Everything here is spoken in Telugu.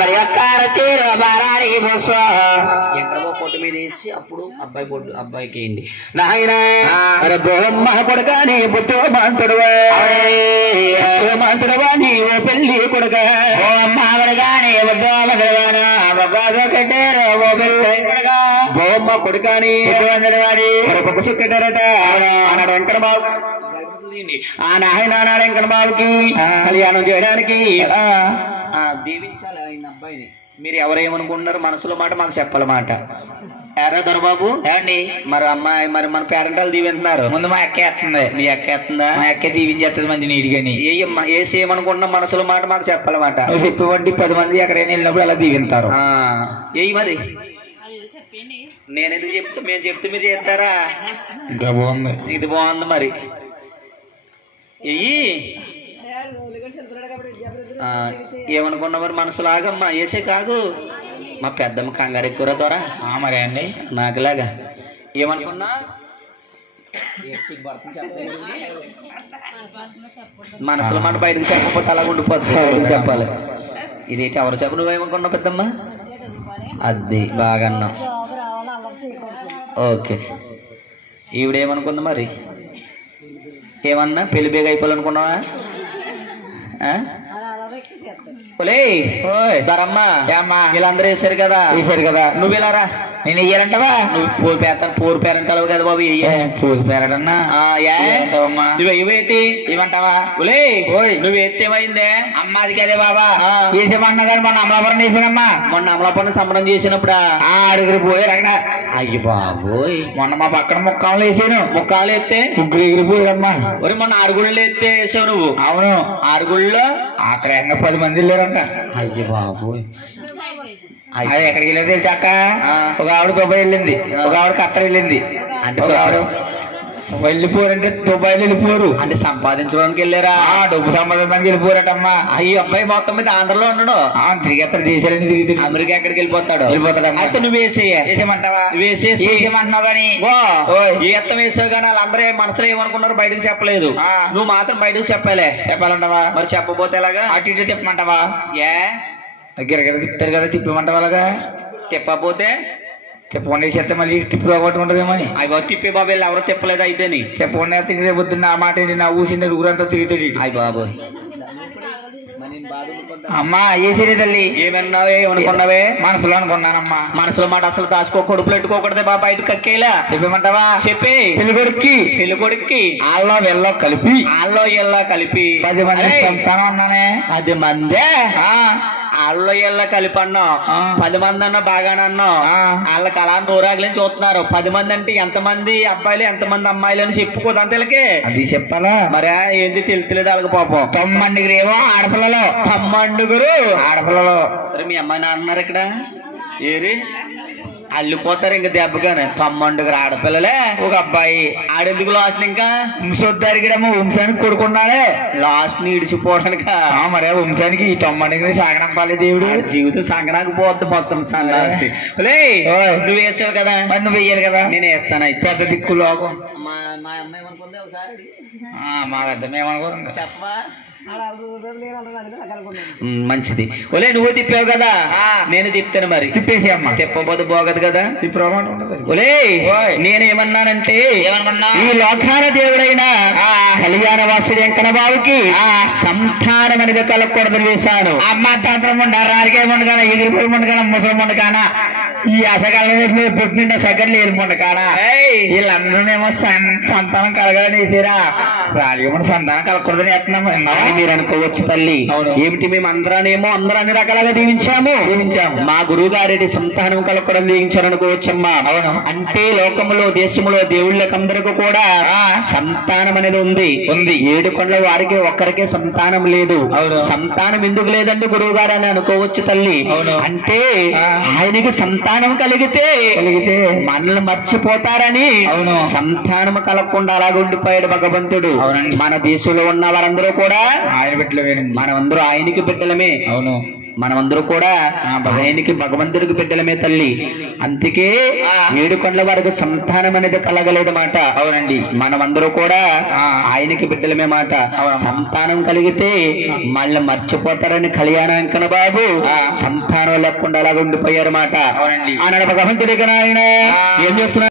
మరి యొక్క చీర బారాని బొస్సు ఎక్కడో పొట్టు మీద వేసి అప్పుడు అబ్బాయి పొట్టు అబ్బాయికి ఏంటి నాయన బొమ్మ కొడుకని బొట్టు మాంతుడువా మాంతుడువా నీవు పెళ్లి కొడుక బొమ్మ కొడుకని బొట్టు మగడవానా కట్టారు బొమ్మ కొడుకని పొగసు కట్టారట అన్నాడు వెంకటబాబు ఆ నాయన వెంకట బాబుకి కళ్యాణం చేయడానికి దీవించాలి ఆయన అబ్బాయిని మీరు ఎవరేమనుకుంటున్నారు మనసులో మాట మాకు చెప్పాలన్నమాట ఎర్ర దొరబాబు ఏమండి మరి అమ్మాయి మరి మన పేరెంటాలు దీవింటున్నారు ముందు మా అక్క వేస్తుంది మీ అక్క వేస్తుందా మా అక్క దీవించేస్తుంది మంచి నీటిగాని ఏసి ఏమనుకుంటున్నాం మనసులో మాట మాకు చెప్పాలన్నమాట చెప్పేవంటి 10 మంది ఎక్కడైనా వెళ్ళినప్పుడు అలా దీవింటారు ఏ మరి నేనెందుకు చెప్తా మేము చెప్తే మీరు చేస్తారా ఇంకా బాగుంది ఇది బాగుంది మరి ఏమనుకున్నా మరి మనసులాగమ్మా వేసే కాదు మా పెద్దమ్మ కంగారు ఎక్కువ ద్వారా మరి అండి నాకులాగా ఏమనుకున్నా మనసులో మాట బయటకు చెప్పకపోతే అలా ఉండిపోతుంది చెప్పాలి ఇదేంటి ఎవరు చెప్పు నువ్వేమనుకున్నావు పెద్దమ్మ అది బాగా అన్నావు ఓకే ఈవిడేమనుకుంది మరి ఏమన్నా పెళ్లి బేగ అయిపోవాలనుకున్నావా వీళ్ళందరూ వేసారు కదా నువ్వు వెళ్ళారా నేను వెయ్యాలంటావా నువ్వు పూర్ పేరెంటావు కదా బాబు పూర్ పేరెంటన్నా నువ్వు వెయ్యేటి ఏమంటావా నువ్వు ఎత్తేమైందే అమ్మాది కదే బాబా వేసేమన్నా కానీ మొన్న అమలాపురం వేసానమ్మా మొన్న అమలాపురం సంబరం చేసినప్పుడు అడుగురు పోయారు అక్కడ అయ్యి బాబోయ్ మొన్న మా పక్కన ముక్కాలు వేసాను ముక్కాలు ఎత్తే ముగ్గురు ఎగిరిపోయారమ్మా ఒరే మొన్న 6 గుళ్ళు ఎత్తే వేసావు నువ్వు అవును 6 గుళ్ళో అక్కడ 10 మంది వెళ్ళారంట అయ్యి బాబోయ్ అది ఎక్కడికి వెళ్ళేది తెలుసు అక్క ఒక ఆవిడ దుబాయ్ వెళ్ళింది ఒక ఆవిడ ఖత్తర్ వెళ్ళింది అంటే ఒక ఆవిడ వెళ్ళిపోరంటే దుబాయ్లో వెళ్ళిపోరు అంటే సంపాదించడానికి వెళ్ళారా డబ్బు సంపాదించడానికి వెళ్ళిపోరాటమ్మా ఈ అబ్బాయి మొత్తం మీద ఆంధ్రలో ఉన్నాడు తిరిగేస్తారు దేశాలన్నీ తిరిగి అమెరికా ఎక్కడికి వెళ్ళిపోతాడు అయితే నువ్వు వేసేయమంటావా వేసేసేయమంటున్నావు కానీ ఏ ఎత్తం వేసావు కానీ వాళ్ళందరూ మనసులో ఏమనుకున్నారు బయటకు చెప్పలేదు నువ్వు మాత్రం బయటకు చెప్పాలంటావా మరి చెప్పబోతే ఎలాగా అటు ఇటు చెప్పమంటావా గిరగిర తిప్పారు కదా తిప్పమంటావా అలాగా తిప్పకపోతే తిప్పకుండా చేస్తే మళ్ళీ తిప్పి పోగొట్టుకుంటుందేమో అని అవి తిప్పే బాబు వెళ్ళి ఎవరో తిప్పలేదు అయితే తిప్పకుండా తిరిగి పొద్దున్న నా మాట ఏంటి నా ఊసిండే ఊరంతా తిరుగుతాడు అయ్యి బాబు అమ్మా ఏసీ తల్లి ఏమన్నావే ఏమనుకున్నావే మనసులో అనుకున్నానమ్మా మనసులో మాట అసలు దాచుకో కొడుపులు పెట్టుకోకూడదే బాబా బయట కక్కేలా చెప్పమంటావా చెప్పి పెళ్లి కొడుక్కి ఆల్లో ఎల్లో కలిపి 10 మంది సంతానం అన్నానే 10 మందే ఆల్లో ఎల్లో కలిపి అన్నావు 10 మంది అన్నా బాగానే అన్నావు వాళ్ళకి అలా నోరాగలని చూస్తున్నారు 10 మంది అంటే ఎంతమంది అబ్బాయిలు ఎంతమంది అమ్మాయిలు అని చెప్పుకోదు అంతలకి అది చెప్పాలా మరి ఏంటి తెలుతులేదు వాళ్ళకి పాపం 9 ఏమో ఆడపిల్లలు 9 ఆడపిల్లలు మీ అమ్మాయి నాన్న అన్నారు ఇక్కడ ఏరి అల్లిపోతారు ఇంకా దెబ్బగానే 9 ఆడపిల్లలే ఒక అబ్బాయి ఆడెందుకు లాస్ట్ ఇంకా వంశోద్ధారికిడేమో వంశానికి కొడుకున్నాడే లాస్ట్ ని ఇడిచిపోవడానికి మరే వంశానికి ఈ 9 సాగడం పాలే దేవుడు జీవితం సంగనానికి పోద్ది మొత్తం సంగనాసి నువ్వు వేసావు కదా మరి నువ్వు వేయాలి కదా నేను వేస్తాను పెద్ద దిక్కు లోకం మా అమ్మాయి ఏమనుకుంది ఒకసారి మా పెద్దమ్మ ఏమనుకుంది చెప్పవా మంచిది ఒలే నువ్వు తిప్పావు కదా నేను తిప్పాను మరి తిప్పేసి అమ్మ తిప్పబోదు బాగదు కదా ఒలే నేనేమన్నానంటే ఈ లోకాల దేవుడైన కళ్యాణ వాసుడు వెంకన్న బాబుకి సంతానం అనేది కలగకూడదు వేశాను అమ్మ తంత్రం ఉండాలి రాజకీయం ఉండగానే ఎగిరిపోయి ఉండగానే ముసలి ఉండగానా ఈ అసకాలం పుట్టిన సెకండ్లు వెళ్ళిపోండకానా వీళ్ళందరూనేమో సంతానం కలగాలని వేసారా రాజకీయ సంతానం కలగకూడదని ఎత్తున్నాము మీరు అనుకోవచ్చు తల్లి ఏమిటి మేము అందరానేమో అందరూ అన్ని రకాలుగా దీవించాము మా గురువు గారి సంతానం కలగడం దీవించారు అనుకోవచ్చమ్మా అవును అంటే లోకములో దేశంలో దేవుళ్ళకందరికీ కూడా సంతానం అనేది ఉంది 7 కొండల వారికి ఒక్కరికే సంతానం లేదు సంతానం ఎందుకు లేదంటే గురువు గారు అని అనుకోవచ్చు తల్లి అంటే ఆయనకి సంతానం కలిగితే మనల్ని మర్చిపోతారని సంతానం కలగకుండా అలాగ ఉండిపోయాడు భగవంతుడు మన దేశంలో ఉన్న వారందరూ కూడా ఆయన బిడ్డలమే మనమందరూ ఆయనకి బిడ్డలమే అవును మనమందరూ కూడా ఆయనకి భగవంతుడికి బిడ్డలమే తల్లి. అందుకే 7 కొండల వారికి సంతానం అనేది కలగలేదు మాట. అవునండి, మనమందరూ కూడా ఆయనకి బిడ్డలమే మాట. సంతానం కలిగితే మళ్ళీ మర్చిపోతారని కళ్యాణాంకన బాబు సంతానం లేకుండా అలాగ ఉండిపోయారు మాట. అవునండి, ఆనాడు భగవంతుడికి ఆయన ఏం చేస్తున్నారు?